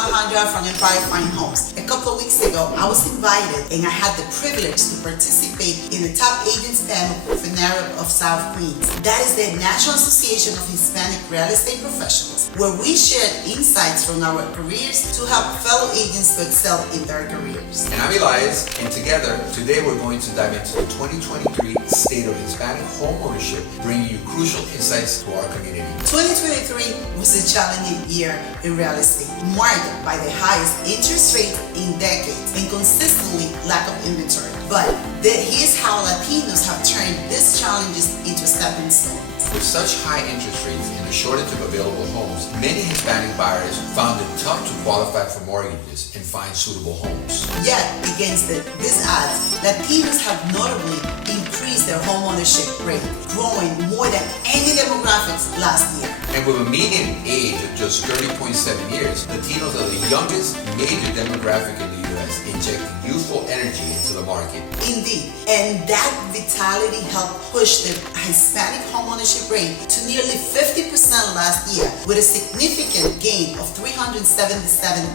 Alejandra from Empire Fine Homes. A couple of weeks ago, I was invited and I had the privilege to participate in the top agents panel for NAREP of South Queens. That is the National Association of Hispanic Real Estate Professionals, where we shared insights from our careers to help fellow agents to excel in their careers. And I'm Elias, and together, today we're going to dive into the 2023 State of Hispanic Homeownership, bringing you crucial insights to our community. 2023 was a challenging year in real estate, marked by the highest interest rate in decades and consistently lack of inventory. But here's how Latinos have turned these challenges into stepping stones. With such high interest rates and a shortage of available homes, many Hispanic buyers found it tough to qualify for mortgages and find suitable homes. Yet, against these odds, Latinos have notably increased their homeownership rate, growing more than any demographics last year. And with a median age of just 30.7 years, Latinos are the youngest major demographic in the U.S., injecting youthful energy into the market. Indeed, and that vitality helped push the Hispanic homeownership rate to nearly 50% last year, with a significant gain of 377,000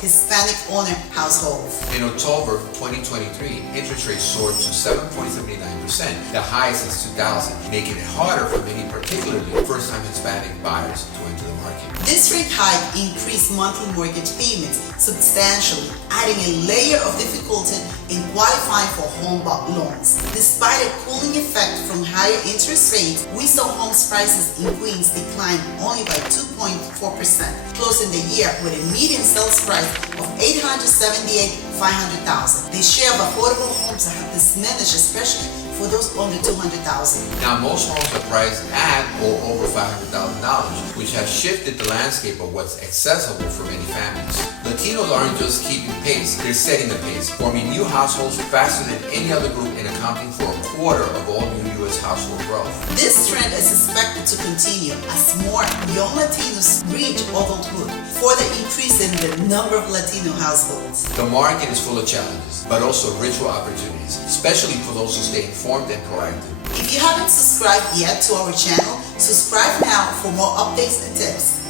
Hispanic owner households. In October 2023, interest rates soared to 7.79%, the highest since 2000, making it harder for many, particularly first-time Hispanic buyers, to enter the market. This rate hike increased monthly mortgage payments substantially, adding a layer of difficulty in qualifying for home loans. Despite a cooling effect from higher interest rates, we saw home prices in Queens decline only by 2.4%, closing the year with a median sales price of $878,500. The share of affordable homes have diminished, especially for those under $200,000. Now, most homes are priced at or over $500,000, which has shifted the landscape of what's accessible for many families. Latinos aren't just keeping pace, they're setting the pace, forming new households faster than any other group and accounting for a quarter of all new U.S. household growth. This trend is expected to continue as more young Latinos reach adulthood, further increasing the number of Latino households. The market is full of challenges, but also rich with opportunities, especially for those who stay informed and proactive. If you haven't subscribed yet to our channel, subscribe now for more updates and tips.